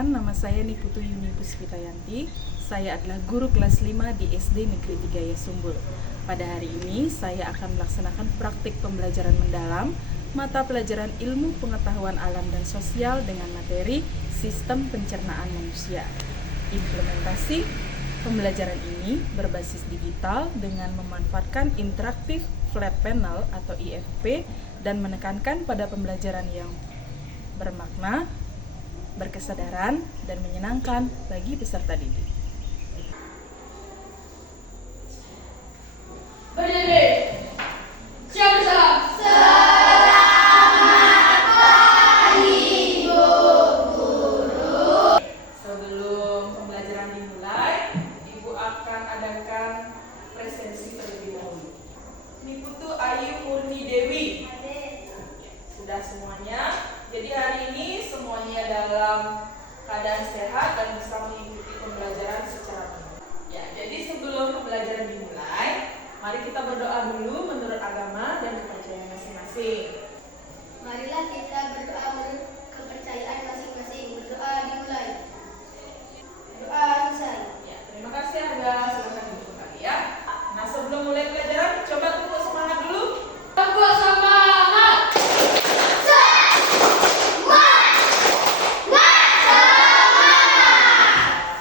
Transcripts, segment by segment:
Perkenalkan, nama saya Niputu Yuni Puspitayanti. Saya adalah guru kelas 5 di SD Negeri 3 Yasumbul. Pada hari ini, saya akan melaksanakan praktik pembelajaran mendalam mata pelajaran ilmu pengetahuan alam dan sosial dengan materi sistem pencernaan manusia. Implementasi pembelajaran ini berbasis digital dengan memanfaatkan interaktif flat panel atau IFP dan menekankan pada pembelajaran yang bermakna, berkesadaran, dan menyenangkan bagi peserta didik. Berdiri. Siap bersalam. Sebelum pembelajaran dimulai, Ibu akan adakan presensi terlebih dahulu. Niputu Ayu Murni Dewi. Sudah semuanya. Jadi hari ini semuanya dalam keadaan sehat dan bisa mengikuti pembelajaran secara penuh. Ya, jadi sebelum pembelajaran dimulai, mari kita berdoa dulu menurut agama dan kepercayaan masing-masing. Marilah kita berdoa menurut kepercayaan masing-masing. Berdoa dimulai. Doa selesai. Ya, terima kasih Angga. Silakan Ibu kembali ya. Nah, sebelum mulai pelajaran, coba tepuk semangat dulu. Tepuk semangat.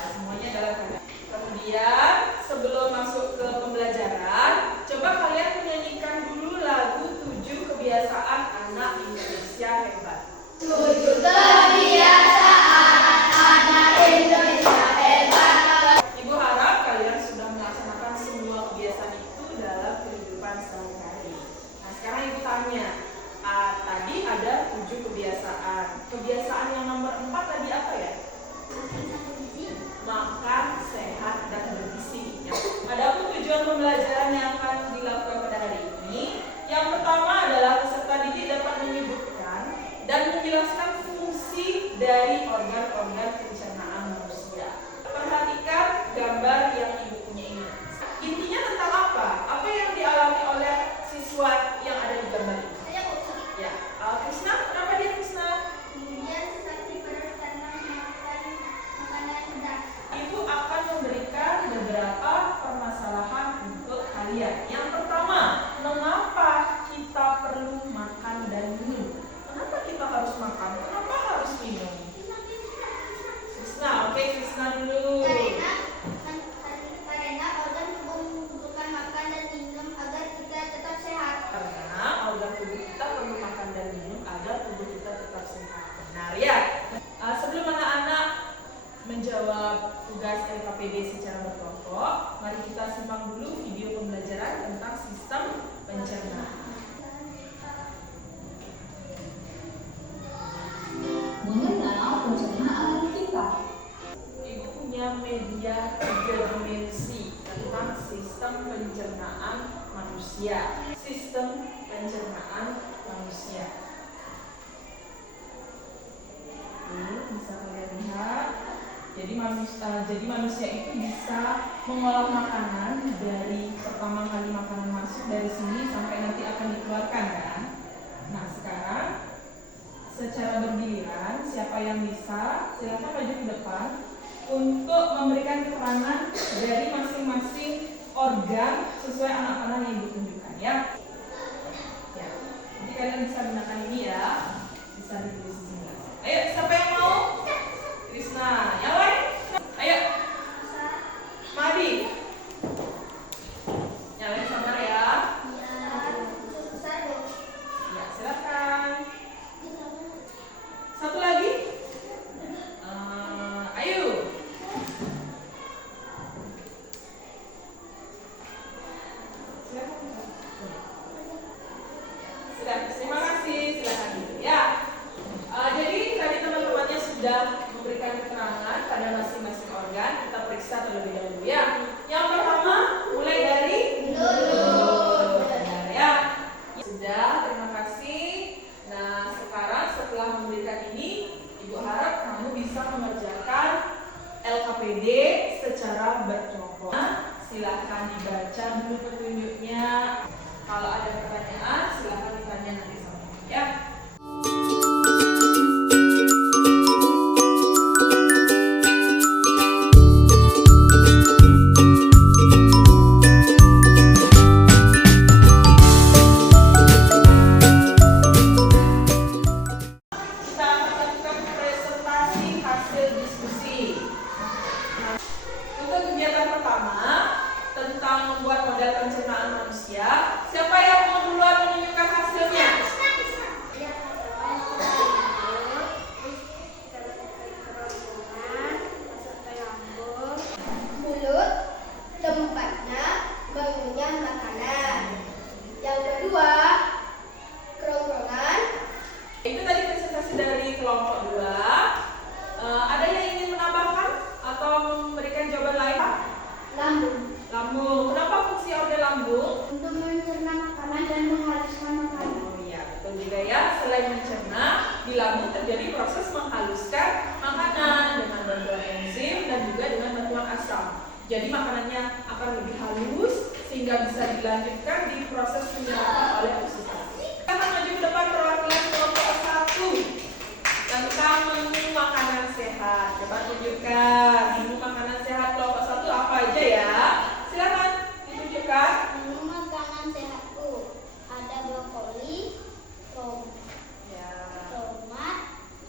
Semuanya dalam keadaan. Kemudian, sebelum masuk ke pembelajaran, coba kalian menyanyikan dulu lagu 7 kebiasaan anak Indonesia hebat. 7 kebiasaan anak Indonesia hebat. Ibu harap kalian sudah melaksanakan semua kebiasaan itu dalam kehidupan sehari-hari. Nah, sekarang Ibu tanya, tadi ada 7 kebiasaan. Kebiasaan yang nomor 4 tadi apa ya? Makan sehat dan bergizi. Ya. Adapun tujuan pembelajaran yang akan dilakukan pada hari ini, yang pertama adalah peserta didik dapat menyebutkan dan menjelaskan fungsi dari organ-organ pencernaan manusia. Perhatikan gambar yang Ibu punya ini. Intinya tentang apa? Apa yang dialami oleh siswa yang ada di gambar ini? Ya, Krisna, kenapa dia Krisna? Ibu akan memberikan beberapa permasalahan untuk kalian. Yang pertama, mengapa kita perlu makan dan minum? Kenapa kita harus makan? Kenapa harus minum? Krisna, oke, Krisna dulu. Karena organ tubuh membutuhkan makan dan minum agar kita tetap sehat. Karena organ tubuh kita perlu makan dan minum agar tubuh kita tetap sehat. Benar ya? Sebelum anak-anak menjawab tugas LKPD secara berkelompok, mari kita simak dulu video pembelajaran tentang sistem pencernaan. Mengenal pencernaan kita. Ibu punya media 3 dimensi tentang sistem pencernaan manusia. Sistem pencernaan manusia. Ini bisa kalian lihat. Jadi manusia itu bisa mengolah makanan dari pertama kali makanan masuk dari sini sampai nanti akan dikeluarkan kan. Nah, sekarang secara bergiliran siapa yang bisa silakan maju ke depan untuk memberikan keterangan dari masing-masing organ sesuai anak panah yang Ibu tunjukkan ya. Ya. Jadi kalian bisa gunakan ini ya. Bisa ditulis di sini. Ayo, siapa yang mau? Krisna, yang lain? Ayo. Madi. Yang lain sabar ya. Ya, silakan. Satu lagi. Ayo. Silakan. Sudah, terima kasih. Silakan dulu ya. Jadi tadi teman-temannya sudah memberikan keterangan pada masing-masing organ. Kita periksa terlebih dahulu ya. Yang pertama mulai dari mulut. Benar ya. Sudah, terima kasih. Nah, sekarang setelah memberikan ini, Ibu harap kamu bisa mengerjakan LKPD secara berkelompok. Silakan dibaca dulu petunjuknya. Kalau ada pertanyaan, silakan ditanya nanti sama Ibu ya. makanannya akan lebih halus sehingga bisa dilanjutkan di proses penyerapan oleh peserta. Kita akan maju ke depan perwakilan kelompok 1 tentang menu makanan sehat. Coba tunjukkan menu makanan sehat kelompok 1 apa aja ya? Silakan ditunjukkan. Menu makanan sehatku ada brokoli, Ya. tomat,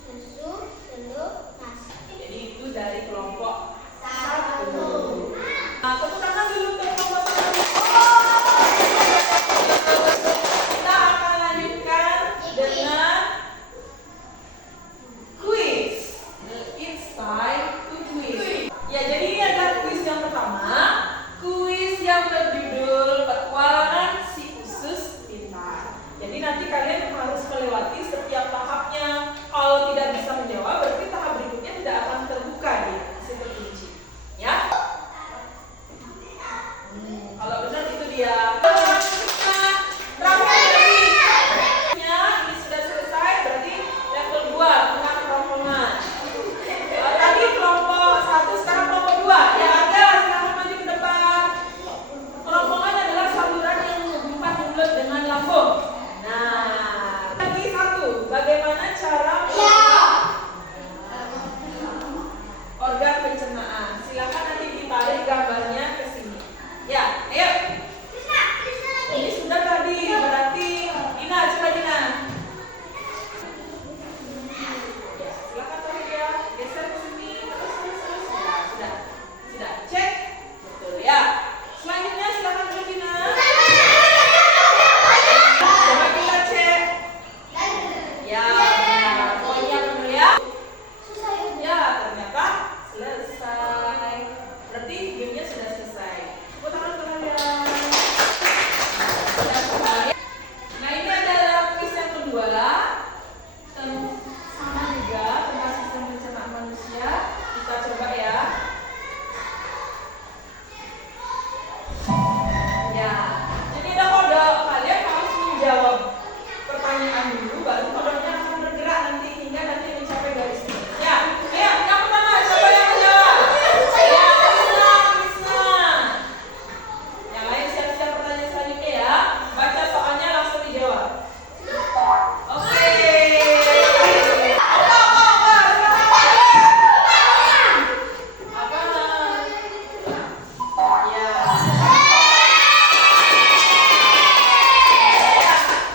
susu, telur, nasi. Jadi itu dari kelompok 1. 1. Nah, tepuk tangan dulu untuk kelompok 1. Kita akan lanjutkan dengan quiz. It's time to quiz. Ya, jadi ini adalah quiz yang pertama. Quiz yang berjudul Petualangan Si Usus Pintar. Jadi nanti kalian harus melewati setiap tahapnya. Kalau tidak bisa menjawab, berarti tahap berikutnya tidak akan terbuka di situ kunci. Ya. Kalau benar itu dia. Ini sudah selesai, berarti level 2 tentang kerongkongan. Tadi kelompok 1, sekarang kelompok 2. Ya ada, silahkan maju ke depan. Kerongkongan adalah saluran yang menghubungkan mulut dengan lambung. Nah, lagi 1. Bagaimana cara organ pencernaan? Silakan nanti ditarik gambarnya ke sini. Ya, ayo. Ini sudah tadi, berarti Dina, coba Dina. Ya, silakan tarik ya, geser ke sini, terus. Ya, sudah, cek, betul ya. Selanjutnya silakan ke Dina. Coba kita cek. Ya, pokoknya benar ya. Ya, ternyata selesai. Berarti gamenya sudah selesai. Tepuk tangan untuk kalian. Sudah selesai. Nah, ini adalah quiz yang kedua tentang sistem pencernaan manusia. Kita coba ya. Ya, jadi ada kode. Kalian harus menjawab pertanyaan dulu, baru kodenya akan bergerak hingga nanti mencapai garis finish. Ya, ayo yang pertama, siapa yang menjawab? Ya, Krisna. Yang lain siap-siap pertanyaan selanjutnya ya. Baca soalnya langsung dijawab. Oke. Apa? Ya.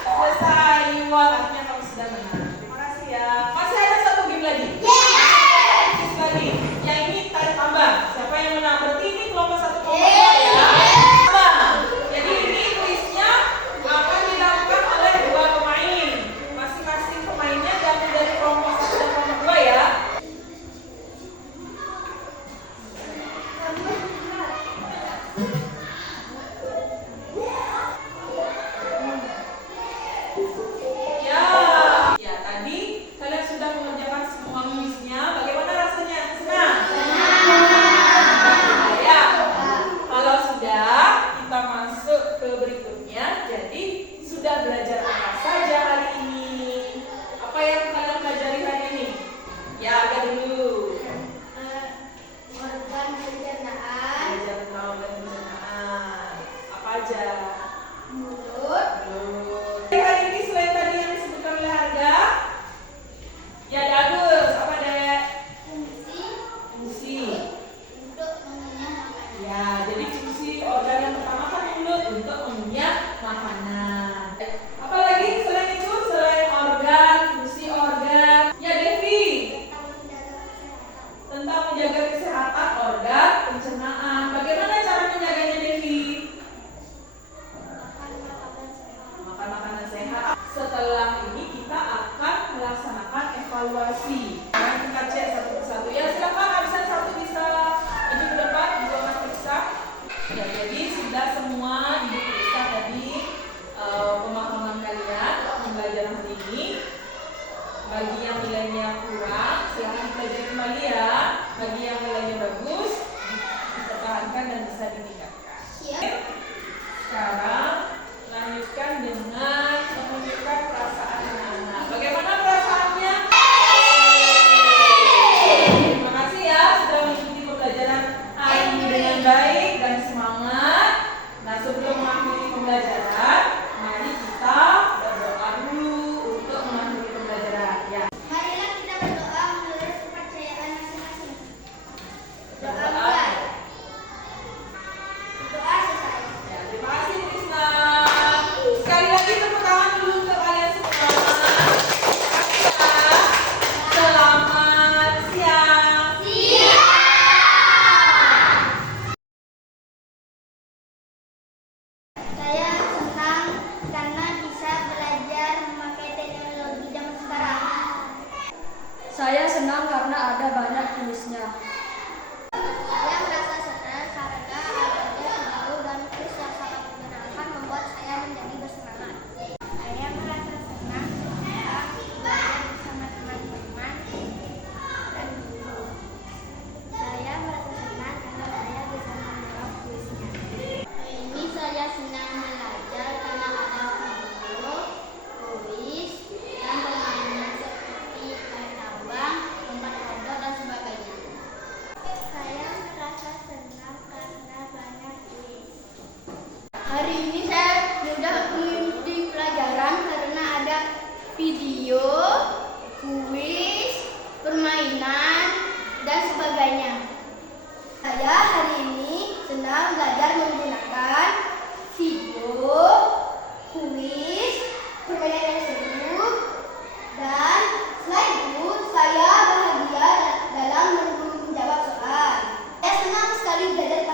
Selesai, Iwan. Artinya kamu sudah menang. Terima kasih ya. Masih ada satu game lagi. Quiz lagi. Yang ini tarik tambah. Siapa yang menang? Berarti ini kelompok 1 kelompok 2 ya. Tambah. Jadi ini kuisnya akan dilakukan oleh 2 pemain. Masing-masing pemainnya gabung dari kelompok 1 dan kelompok 2 ya. Ya, tadi kalian sudah mengerjakan semua kuisnya. Bagaimana rasanya? Senang? Ya. Kalau sudah, kita masuk ke berikutnya. Jadi, sudah belajar apa saja hari ini? Apa yang kalian pelajari hari ini? Ya, agak dulu. Organ pencernaan, Belajar tentang organ pencernaan. Apa aja? mulut, Hari ini selain tadi yang disebutkan oleh Harga, ya ada Agus. Apa dek? Fungsi. untuk mengenyang makanan. Ya, jadi fungsi organ yang pertama kan mulut untuk mengunyah makanan. Apalagi selain itu, selain organ, fungsi organ. Ya Devi, tentang menjaga kesehatan organ pencernaan. Bagaimana cara menjaganya Devi? Makan makanan sehat. Setelah ini kita akan melaksanakan evaluasi. Nah, kita cek satu persatu. Ya, silakan absen 1 bisa maju ke depan, juga Mas Periksa. Ya, jadi sudah semua diperiksa tadi pemahaman kalian pembelajaran hari ini. Bagi yang nilainya kurang, silahkan dipelajari kembali ya. Bagi yang nilainya bagus, dipertahankan dan bisa ditingkatkan. Siap. Sekarang lanjutkan dengan menunjukkan perasaan anak-anak. Bagaimana perasaannya? Terima kasih ya sudah mengikuti pembelajaran hari ini dengan baik. Hari ini saya mudah mengikuti pelajaran karena ada video, kuis, permainan, dan sebagainya. Saya hari ini senang belajar menggunakan video, kuis, permainan yang seru, dan selain itu saya bahagia dalam menjawab soal. Saya senang sekali belajar